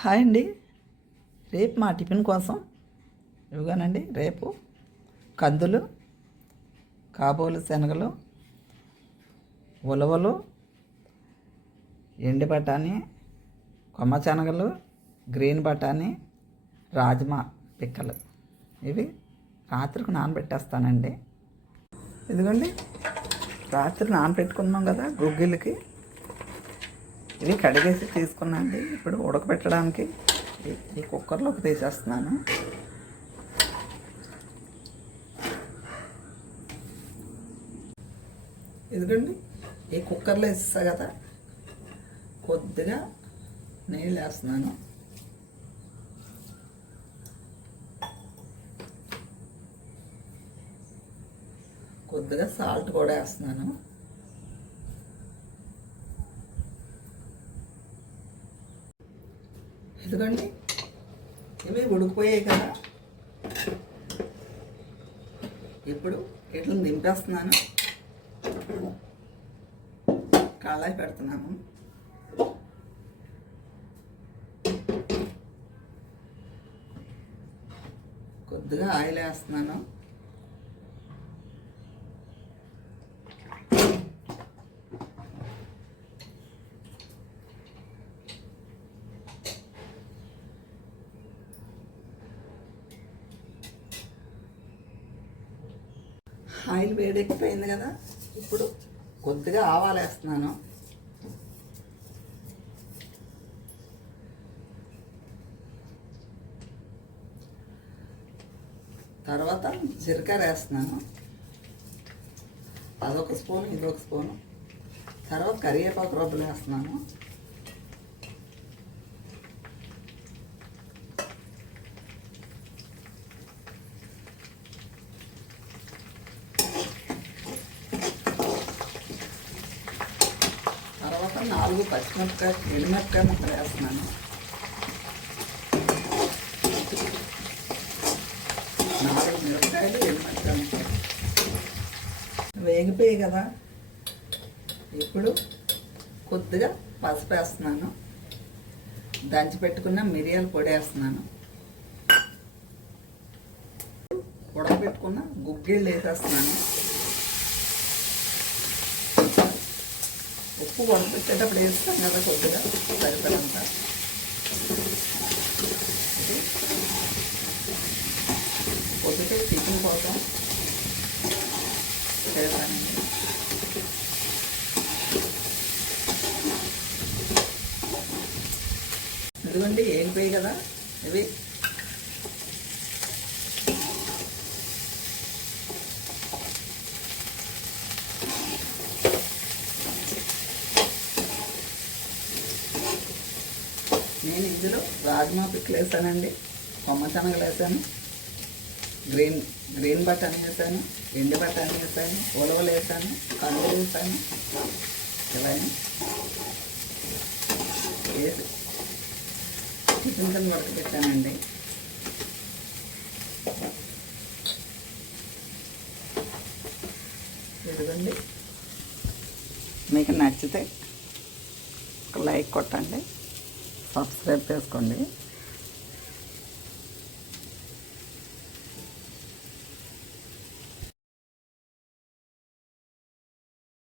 Hi అండి. రేపు మా టిఫిన్ కోసం ఇవ్వగానండి. రేపు కందులు, కాబోలు శనగలు, ఉలవలు, ఎండి బఠానీ, కొమ్మ శనగలు, గ్రీన్ బఠానీ, రాజ్మా పిక్కలు ఇవి రాత్రికి నానబెట్టేస్తానండి. ఇదిగోండి, రాత్రి నానబెట్టుకున్నాం కదా గుగ్గిలకి. ఇవి కడిగేసి తీసుకున్నాండి. ఇప్పుడు ఉడకబెట్టడానికి ఈ కుక్కర్లోకి తీసేస్తున్నాను. ఇదిగోండి, ఈ కుక్కర్లో వేస్తా కదా, కొద్దిగా నీళ్ళు వేస్తున్నాను. కొద్దిగా సాల్ట్ కూడా వేస్తున్నాను. ఇదిగోండి, ఇవి ఉడికిపోయాయి కదా. ఇప్పుడు ఇట్లని దింపేస్తున్నాను. కళాయి పెడుతున్నాను. కొద్దిగా ఆయిల్ వేస్తున్నాను. ఆయిల్ వేడెక్కిపోయింది కదా. ఇప్పుడు కొద్దిగా ఆవాలు వేస్తున్నాను. తర్వాత జీలకర్ర వేస్తున్నాను. అదొక స్పూను, ఇదొక స్పూను. తర్వాత కరివేపాకు రబ్బులు వేస్తున్నాను. తర్వాత 4 పచ్చిమిరపకాయ, ఎండుమిరపకాయ ముక్కలు వేస్తున్నాను. 4 మిరపకాయలు, ఎండుమిరపకాయ ముక్కలు వేగిపోయాయి కదా. ఇప్పుడు కొద్దిగా పసుపు వేస్తున్నాను. దంచి పెట్టుకున్న మిరియాల పొడి వేస్తున్నాను. ఉడకబెట్టుకున్న గుగ్గిళ్ళు వేసేస్తున్నాను. ఉప్పు ఉడకబెట్టేటప్పుడు వేస్తాం కదా, కొద్దిగా సరిపడంతా. కొద్దిగా చికెన్ కోసం చేస్తానండి. ఇదిగోండి, వేగిపోయి కదా ఇవి. నేను ఇందులో రాజ్మా పిక్కలు వేసానండి, కొమ్మ శనగలు వేసాను, గ్రీన్ బఠానీ వేసాను, ఎండి బఠానీ వేసాను, ఉలవలు వేసాను, కందులు వేసాను. ఇవన్నీ వేసి టిఫిన్ కింద ఉడకబెట్టానండి. ఇదిగోండి, మీకు నచ్చితే ఒక లైక్ కొట్టండి, సబ్స్క్రైబ్ చేసుకోండి.